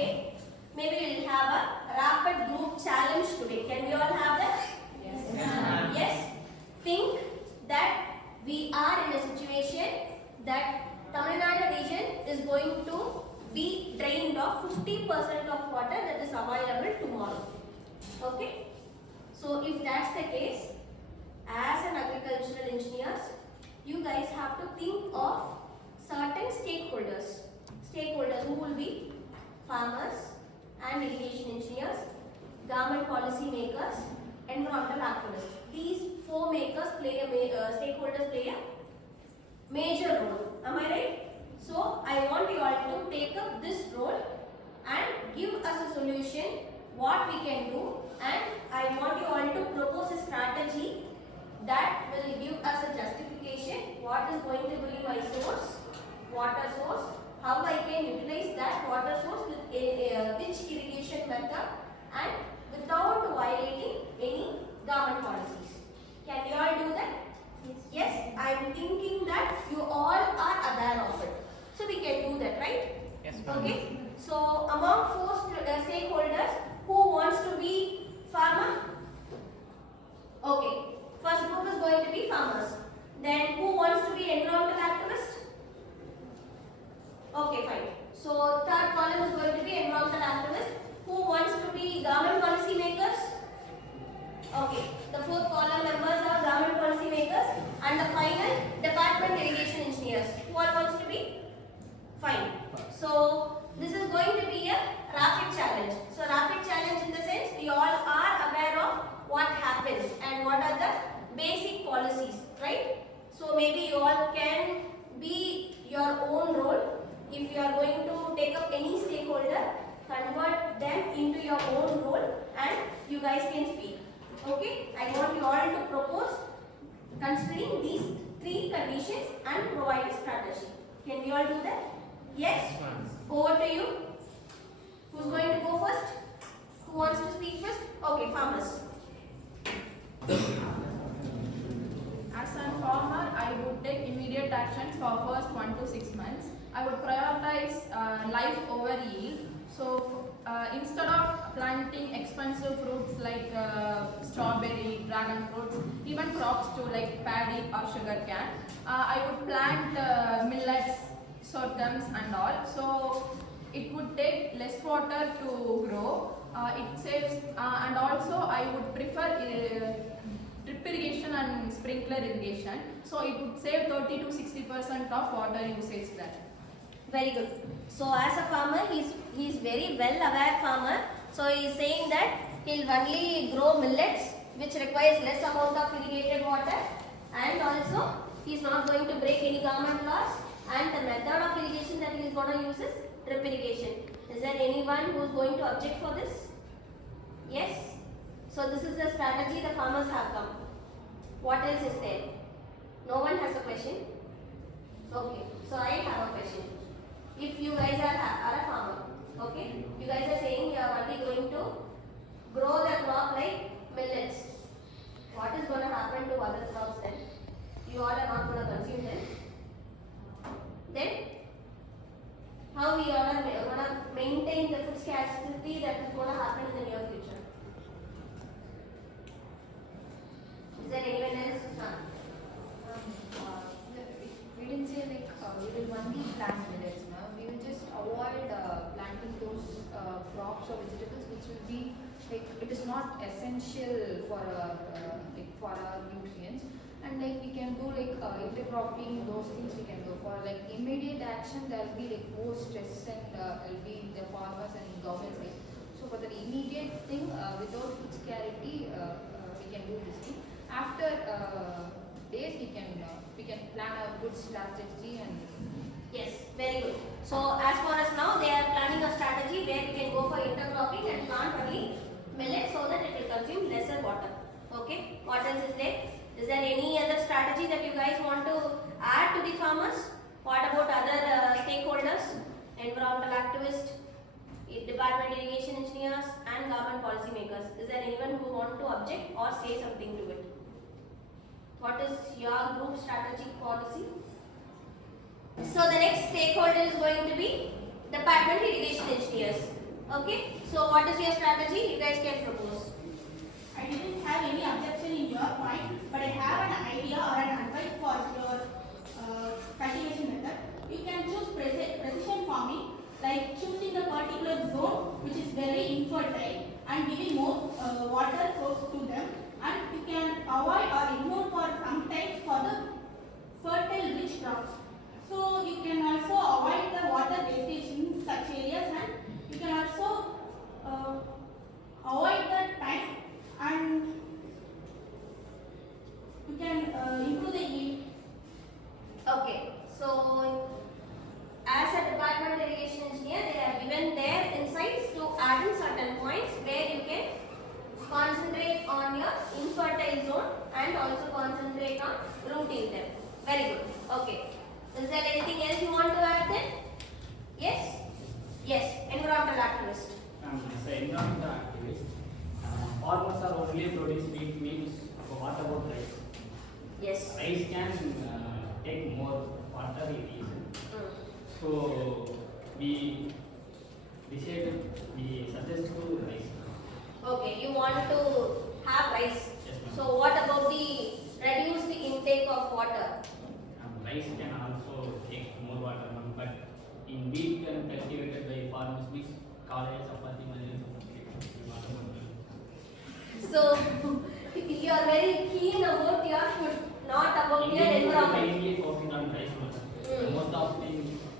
day, maybe we will have a rapid group challenge today. Can we all have that? Yes. Yes. Think that we are in a situation that Tamil Nadu region is going to be drained of 50% of water that is available tomorrow. Okay? So if that's the case, as an agricultural engineers, you guys have to think of certain stakeholders. Stakeholders who will be farmers and irrigation engineers, government policy makers, environmental activists. These four makers stakeholders play a major role. Am I right? So I want you all to take up this role and give us a solution what we can do, and I want you all to propose a strategy that will give us a justification what is going to be my source, water source, how I can utilize that water source with which irrigation method and without violating any government policies. Can you all do that? Yes, I am thinking that you all are aware of it. So we can do that, right? Yes. Okay. So among four stakeholders, who wants to be farmer? Okay. First group is going to be farmers. Then who wants to be environmental activist? Okay, fine. So third column is going to be environmental activist. Who wants to be government policy makers? Okay. The fourth column members are government policy makers, and the final department irrigation engineers. Who all wants to be? Fine. So this is going to be a rapid challenge. So rapid challenge in the sense we all are aware of what happens and what are the basic policies, right? So maybe you all can be your own role. If you are going to take up any stakeholder, convert them into your own role and you guys can speak. Okay? I want you all to propose considering these three conditions and provide a strategy. Can we all do that? Yes? Over to you. Who's going to go first? Who wants to speak first? Okay, farmers. As a farmer, I would take immediate actions for first 1 to 6 months. I would prioritize life over yield. So instead of planting expensive fruits like strawberry, dragon fruits, even crops too like paddy or sugar cane, I would plant millets, sorghums and all. So it would take less water to grow. It saves and also I would prefer drip irrigation and sprinkler irrigation. So it would save 30 to 60% of water usage there. Very good. So as a farmer, he's very well aware farmer. So he is saying that he'll only grow millets which requires less amount of irrigated water, and also he's not going to break any government laws, and the method of irrigation that he is going to use is drip irrigation. Is there anyone who is going to object for this? Yes? So this is the strategy the farmers have come. What else is there? No one has a question? Okay. So I have a question. If you guys are a farmer, okay, you guys are saying you are only going to grow the crop like millets. What is going to happen to other crops then? You all are not going to consume them. Then, how we are going to maintain the food scarcity that is going to happen in the near future? Is there anyone else? We didn't say like we will only plant millets, no? We will just avoid planting those crops or vegetables which will be like it is not essential for our nutrients, and like we can do like intercropping, those things we can do. For like immediate action, there will be like more stress and will be the farmers and government side. So for the immediate thing, without food scarcity, we can do this thing. After days, we can plan a good strategy and. Yes, very good. So as for us now, they are planning a strategy where we can go for intercropping and plant only millet so that it will consume lesser water. Okay. What else is there? Is there any other strategy that you guys want to add to the farmers? What about other stakeholders? Environmental activists, department irrigation engineers and government policy makers. Is there anyone who want to object or say something to it? What is your group strategic policy? So the next stakeholder is going to be department irrigation engineers. Okay, so what is your strategy? You guys can propose. I didn't have any objection in your point, but I have an idea or an advice for your cultivation method. You can choose precision farming, like choosing a particular zone which is very infertile and giving more water source to them, and you can avoid or ignore for some times for the fertile rich crops. So you can also avoid the water wastage in such areas, and you can also avoid the time, and you can improve the yield. Okay, so as a department irrigation engineer, they have given their insights to add in certain points where you can concentrate on your infertile zone and also concentrate on rooting them. Very good. Okay. Is there anything else you want to add then? Yes? Yes. Environmental activist. As an environmental activist, farmers are only producing wheat means what about rice? Yes. Rice can take more water irrigation. So we suggest to rice. Okay, you want to have rice. Yes, ma'am. So what about the reduce the intake of water? Rice can also take more water, ma'am, but in wheat can cultivated by farmers means college, chapati, manjari, So you are very keen about your food, not about your environment. mainly focusing on rice, ma'am. Most of the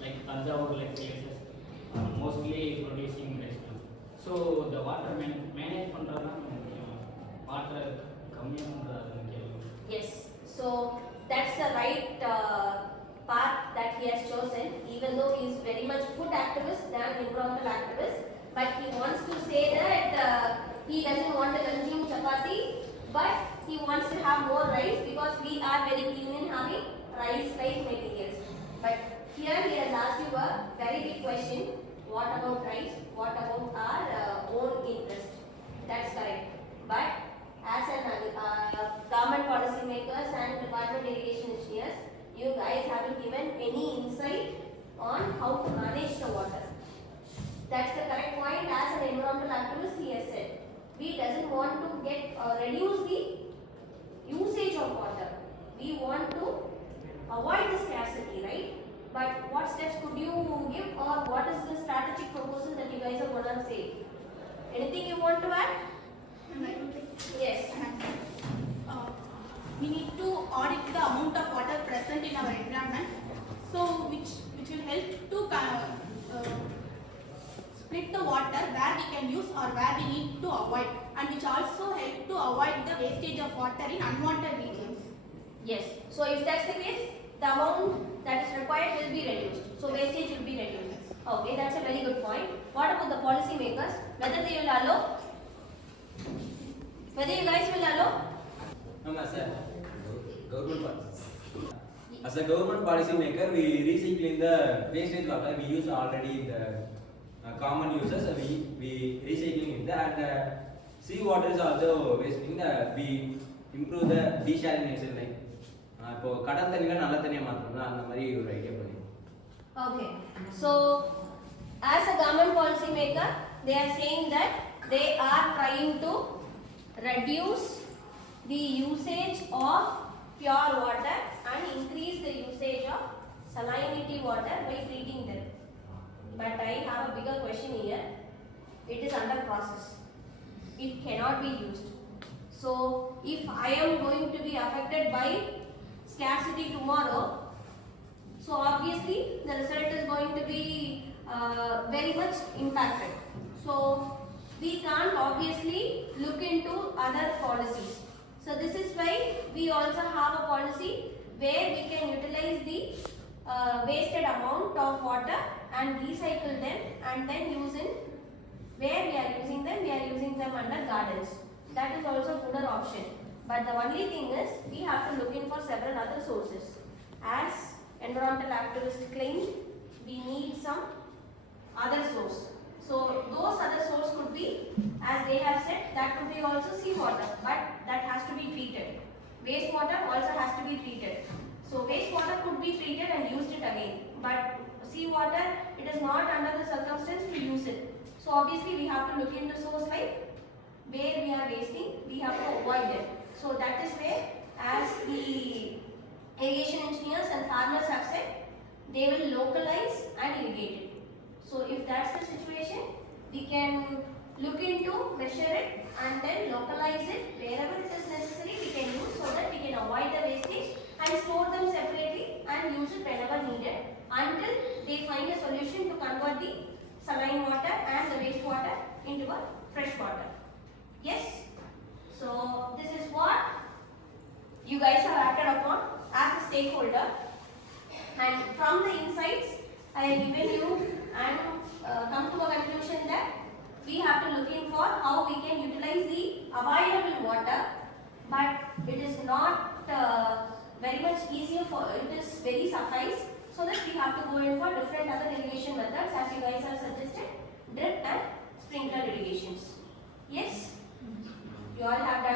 like Tanjavur like places are mostly producing rice, ma'am. So the water manage பண்றதுனா water கம்மியா பண்றது முக்கியம். Yes. So that's the right path that he has chosen, even though he is very much food activist than environmental activist. But he wants to say that he doesn't want to consume chapati, but he wants to have more rice because we are very keen in having rice-like materials. But here he has asked you a very big question: what about rice? What about our own interest? That's correct. But as an government policy makers and department irrigation engineers, you guys haven't given any insight on how to manage the water. That's the correct point. As an environmental activist, he has said we doesn't want to get reduce the usage of water. We want to avoid the scarcity, right? But what steps could you give, or what is the strategic proposal that you guys are gonna say? Anything you want to add? Yes. We need to audit the amount of water present in our environment, so which will help to split the water where we can use or where we need to avoid, and which also help to avoid the wastage of water in unwanted regions. Yes. So if that's the case, the amount that is required will be reduced. So wastage will be reduced. Okay, that's a very good point. What about the policy makers? Whether they will allow? Whether you guys will allow? As a government policy maker, we recycling the wastage water we use already in the common uses. We recycling it, and sea water is also wasting. We improve the desalination, like இப்போ கடல் தண்ணில நல்ல தண்ணியா மாத்தணும்னா அந்த மாதிரி ஒரு idea பண்ணி. Okay. So as a government policy maker, they are saying that they are trying to reduce the usage of pure water and increase the usage of salinity water by treating them. But I have a bigger question here. It is under process. It cannot be used. So if I am going to be affected by scarcity tomorrow, so obviously the result is going to be very much impacted. So we can't obviously look into other policies. So this is why we also have a policy where we can utilize the wasted amount of water and recycle them, and then use in where we are using them under gardens. That is also a good option. But the only thing is we have to look in for several other sources. As environmental activists claim, we need some other source. So those other source could be, as they have said, that could be also seawater, but that has to be treated. Wastewater also has to be treated. So wastewater could be treated and used it again, but seawater, it is not under the circumstance to use it. So So obviously we have to look into source, like where we are wasting, we have to avoid it. So that is where, as the irrigation engineers and farmers have said, they will localize and irrigate it. So if that's the situation, we can look into, measure it and then localize it wherever it is necessary we can use, so that we can avoid the wastage and store them separately and use it whenever needed until they find a solution to convert the saline water and the wastewater into a fresh water. Yes? So this is what you guys have acted upon as a stakeholder, and from the insights I have given you and come to a conclusion that we have to look in for how we can utilize the available water, but it is not very much easier for it is very suffice, so that we have to go in for different other irrigation methods as you guys have suggested, drip and sprinkler irrigations. Yes? You all have done